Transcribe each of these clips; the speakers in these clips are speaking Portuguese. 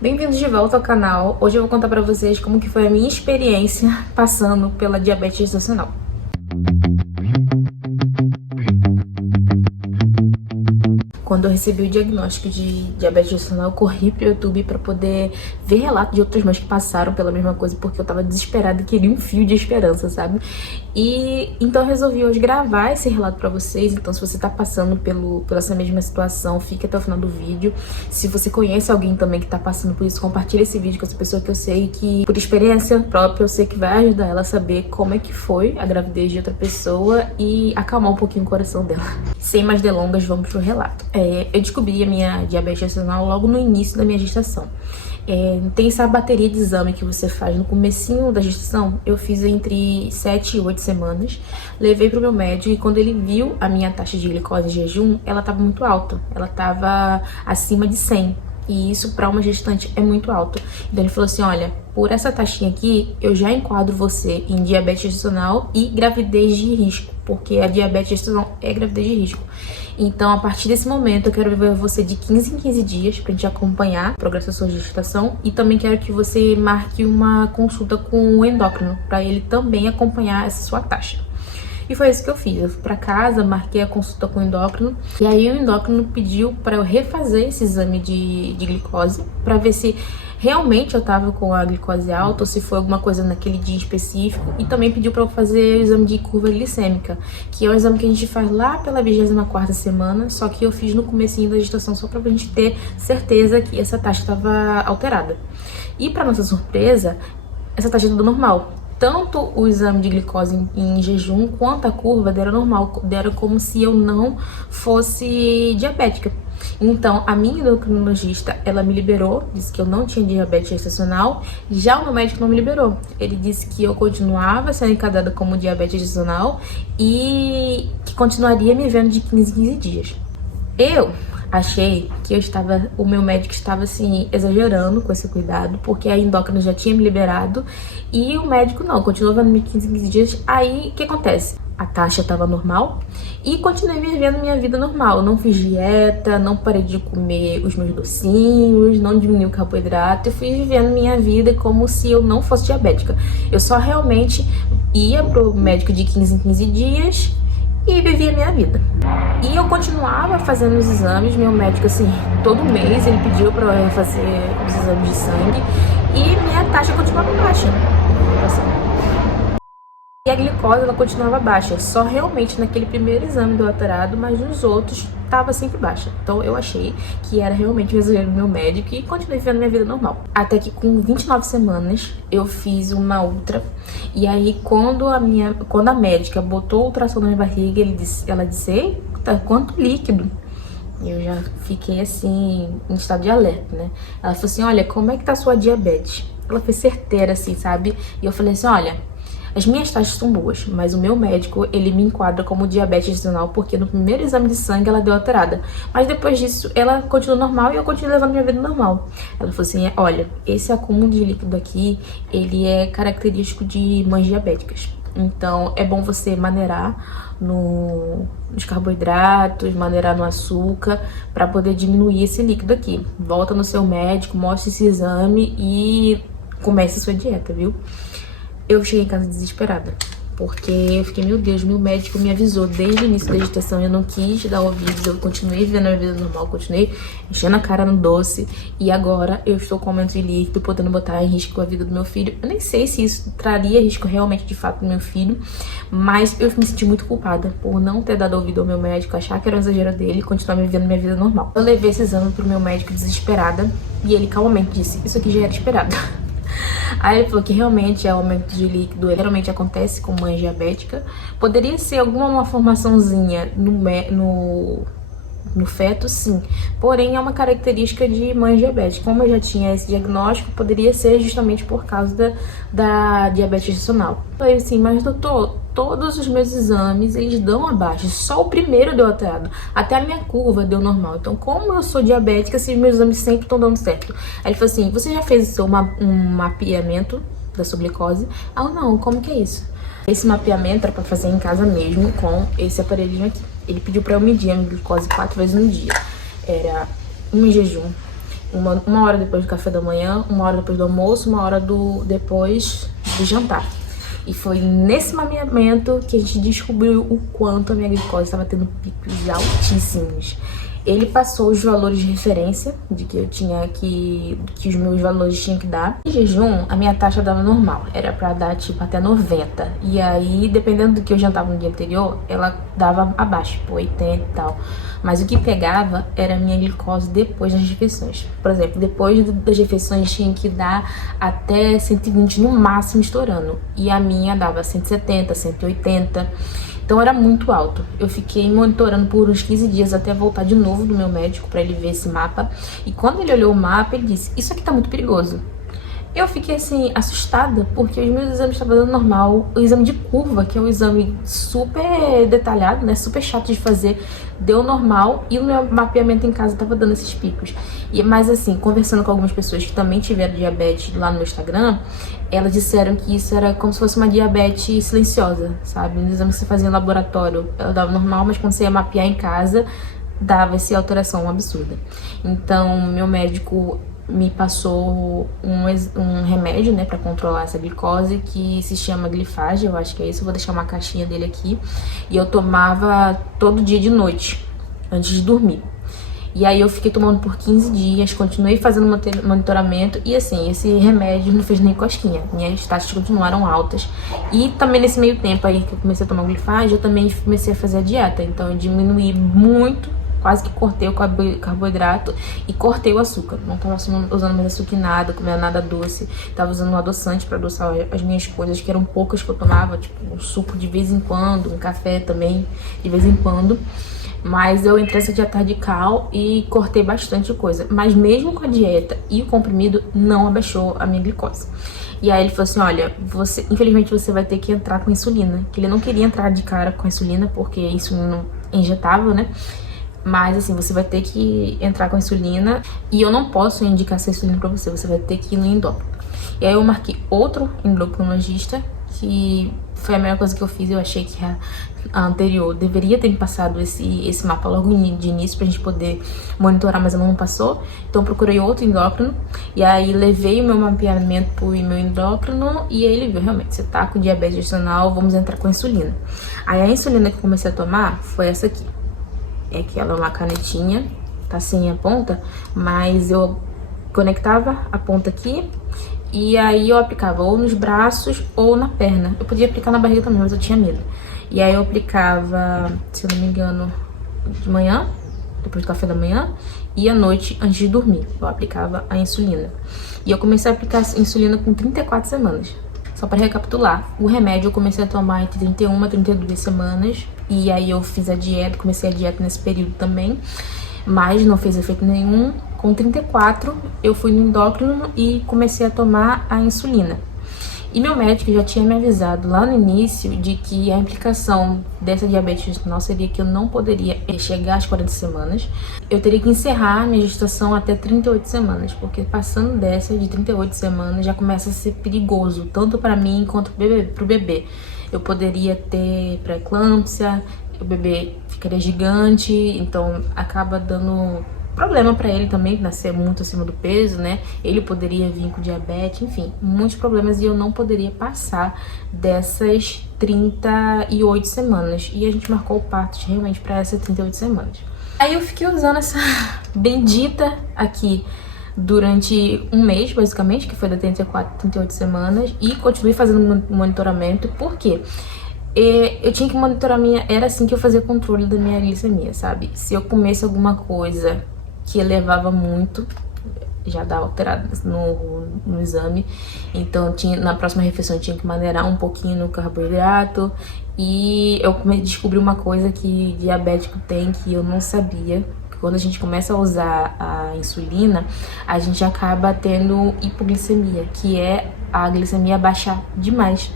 Bem-vindos de volta ao canal. Hoje eu vou contar pra vocês como que foi a minha experiência passando pela diabetes gestacional. Quando eu recebi o diagnóstico de diabetes gestacional, eu corri pro YouTube pra poder ver relatos de outras mães que passaram pela mesma coisa, porque eu tava desesperada e queria um fio de esperança, sabe? E então eu resolvi hoje gravar esse relato pra vocês. Então, se você tá passando por essa mesma situação, fique até o final do vídeo. Se você conhece alguém também que tá passando por isso, compartilha esse vídeo com essa pessoa que eu sei que, por experiência própria, eu sei que vai ajudar ela a saber como é que foi a gravidez de outra pessoa e acalmar um pouquinho o coração dela. Sem mais delongas, vamos pro relato. Eu descobri a minha diabetes gestacional logo no início da minha gestação. Tem essa bateria de exame que você faz no comecinho da gestação. Eu fiz entre 7 e 8 semanas. Levei pro meu médico e quando ele viu a minha taxa de glicose em jejum, ela tava muito alta. Ela tava acima de 100. E isso para uma gestante é muito alto. Então ele falou assim, olha, por essa taxinha aqui, eu já enquadro você em diabetes gestacional e gravidez de risco. Porque a diabetes gestacional é gravidez de risco. Então, a partir desse momento, eu quero ver você de 15 em 15 dias pra gente acompanhar o progresso da sua gestação. E também quero que você marque uma consulta com o endócrino, pra ele também acompanhar essa sua taxa. E foi isso que eu fiz. Eu fui pra casa, marquei a consulta com o endócrino. E aí o endócrino pediu pra eu refazer esse exame de glicose, pra ver se realmente eu tava com a glicose alta ou se foi alguma coisa naquele dia específico. E também pediu pra eu fazer o exame de curva glicêmica, que é um exame que a gente faz lá pela 24ª semana, só que eu fiz no comecinho da gestação só pra gente ter certeza que essa taxa tava alterada. E pra nossa surpresa, essa taxa é tudo normal. Tanto o exame de glicose em jejum quanto a curva deram normal, deram como se eu não fosse diabética. Então, a minha endocrinologista, ela me liberou, disse que eu não tinha diabetes gestacional. Já o meu médico não me liberou. Ele disse que eu continuava sendo enquadrada como diabetes gestacional e que continuaria me vendo de 15 em 15 dias. Eu achei que o meu médico estava assim, exagerando com esse cuidado, porque a endócrina já tinha me liberado e o médico não, continuou vendo de 15 em 15 dias. Aí, o que acontece? A taxa estava normal e continuei vivendo minha vida normal. Não fiz dieta, não parei de comer os meus docinhos, não diminui o carboidrato. Eu fui vivendo minha vida como se eu não fosse diabética. Eu só realmente ia pro médico de 15 em 15 dias e vivia a minha vida. E eu continuava fazendo os exames, meu médico, assim, todo mês ele pediu pra eu fazer os exames de sangue e minha taxa continuava baixa. E a glicose, ela continuava baixa, só realmente naquele primeiro exame deu alterado, mas nos outros tava sempre baixa. Então eu achei que era realmente o exagero do meu médico e continuei vivendo minha vida normal. Até que com 29 semanas eu fiz uma ultra e aí quando a médica botou o ultrassom na minha barriga, ela disse, eita, quanto líquido. Eu já fiquei assim, em estado de alerta, né? Ela falou assim, olha, como é que tá a sua diabetes? Ela foi certeira assim, sabe? E eu falei assim, olha, as minhas taxas são boas, mas o meu médico, ele me enquadra como diabetes gestacional porque no primeiro exame de sangue ela deu alterada. Mas depois disso, ela continuou normal e eu continuo levando minha vida normal. Ela falou assim, olha, esse acúmulo de líquido aqui, ele é característico de mães diabéticas. Então, é bom você maneirar nos carboidratos, maneirar no açúcar, para poder diminuir esse líquido aqui. Volta no seu médico, mostra esse exame e comece a sua dieta, viu? Eu cheguei em casa desesperada, porque eu fiquei, meu Deus, meu médico me avisou desde o início da gestação, eu não quis dar ouvidos, eu continuei vivendo a minha vida normal, continuei enchendo a cara no doce, e agora eu estou com aumento de líquido, podendo botar em risco a vida do meu filho. Eu nem sei se isso traria risco realmente, de fato, no meu filho, mas eu me senti muito culpada por não ter dado ouvido ao meu médico, achar que era um exagero dele e continuar vivendo minha vida normal. Eu levei esse exame pro meu médico desesperada, e ele calmamente disse, isso aqui já era esperado. Aí ele falou que realmente é aumento de líquido, geralmente acontece com mãe diabética. Poderia ser alguma malformaçãozinha no feto, sim. Porém, é uma característica de mãe diabética. Como eu já tinha esse diagnóstico, poderia ser justamente por causa da diabetes gestacional. Eu falei assim, mas doutor, todos os meus exames, eles dão abaixo. Só o primeiro deu alterado. Até a minha curva deu normal. Então, como eu sou diabética, se meus exames sempre estão dando certo? Aí ele falou assim, você já fez um mapeamento da sua glicose? Ah, não, como que é isso? Esse mapeamento era pra fazer em casa mesmo, com esse aparelhinho aqui. Ele pediu pra eu medir a minha glicose 4 vezes no dia. Era um em jejum uma hora depois do café da manhã, uma hora depois do almoço, uma hora depois do jantar. E foi nesse mapeamento que a gente descobriu o quanto a minha glicose estava tendo picos altíssimos. Ele passou os valores de referência de que eu tinha que os meus valores tinham que dar. Em jejum, a minha taxa dava normal, era pra dar tipo até 90. E aí, dependendo do que eu jantava no dia anterior, ela dava abaixo, tipo 80 e tal. Mas o que pegava era a minha glicose depois das refeições. Por exemplo, depois das refeições tinha que dar até 120 no máximo estourando. E a minha dava 170, 180. Então era muito alto. Eu fiquei monitorando por uns 15 dias até voltar de novo do meu médico para ele ver esse mapa. E quando ele olhou o mapa, ele disse: isso aqui tá muito perigoso. Eu fiquei assim, assustada, porque os meus exames estavam dando normal. O exame de curva, que é um exame super detalhado, né? Super chato de fazer, deu normal. E o meu mapeamento em casa tava dando esses picos. Mas assim, conversando com algumas pessoas que também tiveram diabetes lá no meu Instagram, elas disseram que isso era como se fosse uma diabetes silenciosa, sabe? No exame que você fazia em laboratório, ela dava normal, mas quando você ia mapear em casa, dava essa alteração absurda. Então, meu médico me passou um remédio, né, pra controlar essa glicose, que se chama Glifage, eu acho que é isso, eu vou deixar uma caixinha dele aqui. E eu tomava todo dia de noite, antes de dormir. E aí eu fiquei tomando por 15 dias, continuei fazendo monitoramento e assim, esse remédio não fez nem cosquinha. Minhas taxas continuaram altas. E também nesse meio tempo aí que eu comecei a tomar o Glifage, eu também comecei a fazer a dieta. Então eu diminuí muito, quase que cortei o carboidrato e cortei o açúcar. Não tava usando mais açúcar em nada, comendo nada doce. Tava usando um adoçante pra adoçar as minhas coisas, que eram poucas que eu tomava, tipo um suco de vez em quando, um café também de vez em quando. Mas eu entrei nessa dieta radical e cortei bastante coisa. Mas mesmo com a dieta e o comprimido, não abaixou a minha glicose. E aí ele falou assim: olha, infelizmente você vai ter que entrar com insulina. Que ele não queria entrar de cara com a insulina, porque é insulina injetável, né? Mas assim, você vai ter que entrar com a insulina. E eu não posso indicar essa insulina pra você, você vai ter que ir no endócrino. E aí eu marquei outro endocrinologista, que foi a melhor coisa que eu fiz. Eu achei que a anterior deveria ter me passado esse mapa logo de início pra gente poder monitorar, mas ela não passou. Então procurei outro endócrino e aí levei o meu mapeamento pro meu endócrino e aí ele viu: realmente, você tá com diabetes gestacional, vamos entrar com a insulina. Aí a insulina que eu comecei a tomar foi essa aqui. É que ela é uma canetinha, tá sem a ponta, mas eu conectava a ponta aqui e aí eu aplicava ou nos braços ou na perna. Eu podia aplicar na barriga também, mas eu tinha medo. E aí eu aplicava, se eu não me engano, de manhã, depois do café da manhã, e à noite, antes de dormir, eu aplicava a insulina. E eu comecei a aplicar a insulina com 34 semanas. Só para recapitular, o remédio eu comecei a tomar entre 31 a 32 semanas. E aí eu fiz a dieta, comecei a dieta nesse período também, mas não fez efeito nenhum. Com 34, eu fui no endócrino e comecei a tomar a insulina. E meu médico já tinha me avisado lá no início de que a implicação dessa diabetes gestacional seria que eu não poderia chegar às 40 semanas. Eu teria que encerrar minha gestação até 38 semanas, porque passando dessa de 38 semanas já começa a ser perigoso, tanto para mim quanto para o bebê. Eu poderia ter pré-eclâmpsia, o bebê ficaria gigante, então acaba dando problema pra ele também, nascer muito acima do peso, né? Ele poderia vir com diabetes, enfim, muitos problemas, e eu não poderia passar dessas 38 semanas. E a gente marcou o parto realmente pra essas 38 semanas. Aí eu fiquei usando essa bendita aqui durante um mês, basicamente, que foi da 34, 38 semanas, e continuei fazendo monitoramento. Por quê? Eu tinha que monitorar era assim que eu fazia controle da minha glicemia, sabe? Se eu comesse alguma coisa que elevava muito, já dava alterado no exame. Então na próxima refeição eu tinha que maneirar um pouquinho no carboidrato. E eu descobri uma coisa que diabético tem, que eu não sabia. Quando a gente começa a usar a insulina, a gente acaba tendo hipoglicemia, que é a glicemia baixar demais.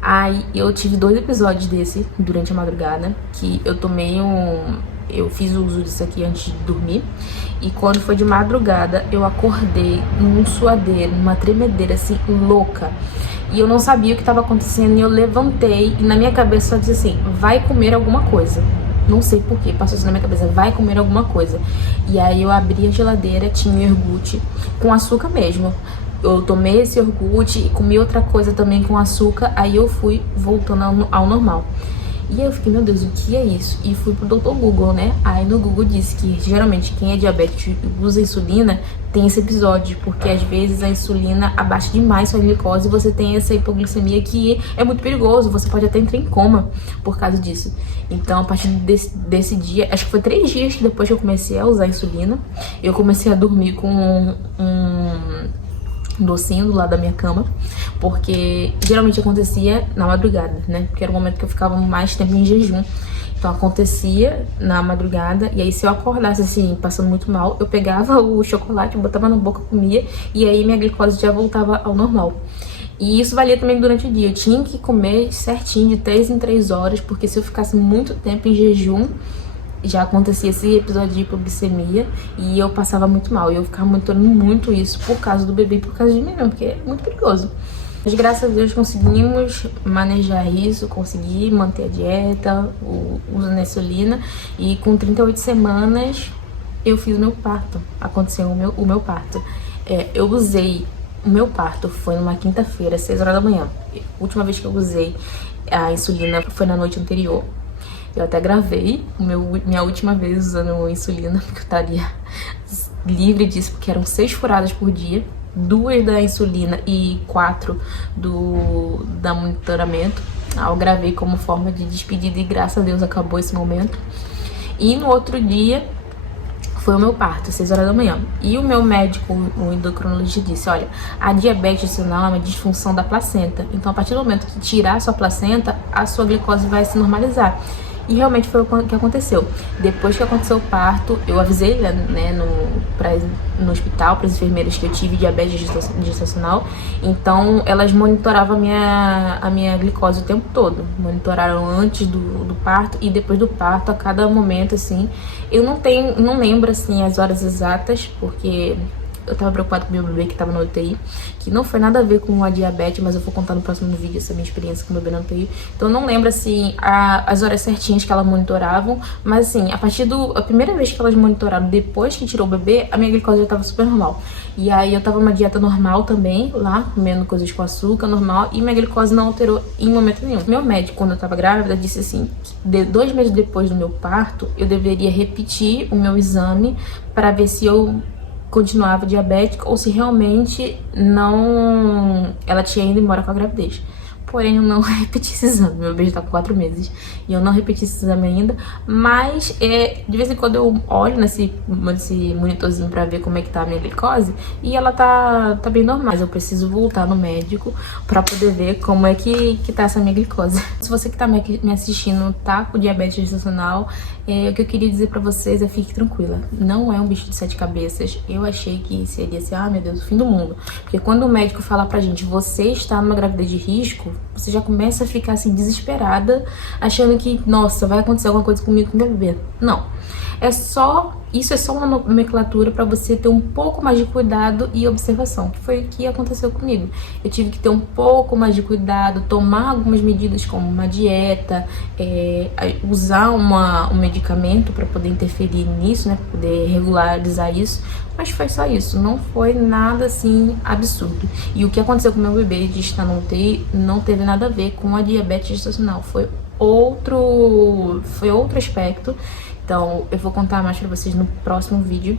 Aí eu tive 2 episódios desse durante a madrugada, que eu fiz o uso disso aqui antes de dormir. E quando foi de madrugada, eu acordei num suadeiro, numa tremedeira assim, louca. E eu não sabia o que estava acontecendo, e eu levantei, e na minha cabeça só disse assim: vai comer alguma coisa. Não sei porquê, passou isso na minha cabeça, vai comer alguma coisa. E aí eu abri a geladeira, tinha iogurte com açúcar mesmo. Eu tomei esse iogurte e comi outra coisa também com açúcar, aí eu fui voltando ao normal. E aí eu fiquei, meu Deus, o que é isso? E fui pro Dr. Google, né? Aí no Google disse que geralmente quem é diabético e usa insulina tem esse episódio, porque às vezes a insulina abaixa demais sua glicose e você tem essa hipoglicemia que é muito perigoso, você pode até entrar em coma por causa disso. Então, a partir desse dia, acho que foi 3 dias depois que eu comecei a usar insulina, eu comecei a dormir com um docinho do lado da minha cama, porque geralmente acontecia na madrugada, né? Porque era o momento que eu ficava mais tempo em jejum. Então acontecia na madrugada, e aí se eu acordasse assim, passando muito mal, eu pegava o chocolate, botava na boca, comia, e aí minha glicose já voltava ao normal. E isso valia também durante o dia. Eu tinha que comer certinho, de 3 em 3 horas, porque se eu ficasse muito tempo em jejum, já acontecia esse episódio de hipoglicemia e eu passava muito mal. E eu ficava monitorando muito isso por causa do bebê e por causa de mim mesmo, porque é muito perigoso. Mas graças a Deus conseguimos manejar isso, consegui manter a dieta, o uso da insulina. E com 38 semanas eu fiz o meu parto. Aconteceu o meu parto. Eu usei o meu parto, foi numa quinta-feira, 6 horas da manhã. A última vez que eu usei a insulina foi na noite anterior. Eu até gravei minha última vez usando insulina, porque eu estaria livre disso, porque eram 6 furadas por dia, 2 da insulina e 4 da monitoramento. Eu gravei como forma de despedida e graças a Deus acabou esse momento. E no outro dia foi o meu parto, 6 horas da manhã. E o meu médico, o endocrinologista, disse, olha, a diabetes gestacional é uma disfunção da placenta. Então, a partir do momento que tirar a sua placenta, a sua glicose vai se normalizar. E realmente foi o que aconteceu. Depois que aconteceu o parto, eu avisei, né, no hospital, para as enfermeiras, que eu tive diabetes gestacional. Então, elas monitoravam a minha glicose o tempo todo. Monitoraram antes do parto e depois do parto, a cada momento, assim. Eu não lembro, assim, as horas exatas, porque eu tava preocupada com o meu bebê que tava na UTI, que não foi nada a ver com a diabetes, mas eu vou contar no próximo vídeo essa minha experiência com o bebê na UTI. Então eu não lembro, assim, as horas certinhas que elas monitoravam, mas assim, a primeira vez que elas monitoraram, depois que tirou o bebê, a minha glicose já tava super normal. E aí eu tava numa dieta normal também, lá, comendo coisas com açúcar, normal, e minha glicose não alterou em momento nenhum. Meu médico, quando eu tava grávida, disse assim, que 2 meses depois do meu parto, eu deveria repetir o meu exame para ver se eu continuava diabética ou se realmente ela tinha ido embora com a gravidez. Porém, eu não repeti esse exame. Meu bebê tá com 4 meses e eu não repeti esse exame ainda. Mas, de vez em quando eu olho nesse monitorzinho pra ver como é que tá a minha glicose e ela tá bem normal. Mas eu preciso voltar no médico pra poder ver como é que tá essa minha glicose. Se você que tá me assistindo tá com diabetes gestacional, o que eu queria dizer pra vocês é: fique tranquila. Não é um bicho de 7 cabeças. Eu achei que seria assim, meu Deus, o fim do mundo. Porque quando o médico fala pra gente, você está numa gravidez de risco, você já começa a ficar assim, desesperada, achando que, nossa, vai acontecer alguma coisa comigo, com o meu bebê. Não. Isso é só uma nomenclatura para você ter um pouco mais de cuidado e observação, que foi o que aconteceu comigo. Eu tive que ter um pouco mais de cuidado, tomar algumas medidas como uma dieta, usar um medicamento para poder interferir nisso, né, para poder regularizar isso, mas foi só isso, não foi nada assim absurdo. E o que aconteceu com o meu bebê de estar no UTI não teve nada a ver com a diabetes gestacional, foi outro aspecto. Então, eu vou contar mais pra vocês no próximo vídeo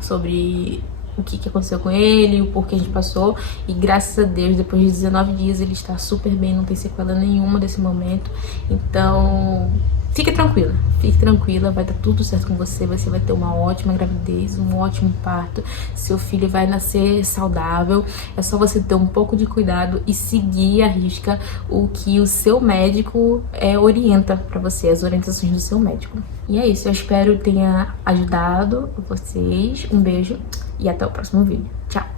sobre o que aconteceu com ele, o porquê a gente passou. E graças a Deus, depois de 19 dias, ele está super bem, não tem sequela nenhuma desse momento. Então, fique tranquila, vai dar tudo certo com você. Você vai ter uma ótima gravidez, um ótimo parto. Seu filho vai nascer saudável. É só você ter um pouco de cuidado e seguir à risca o que o seu médico orienta pra você, as orientações do seu médico. E é isso, eu espero que tenha ajudado vocês. Um beijo e até o próximo vídeo. Tchau!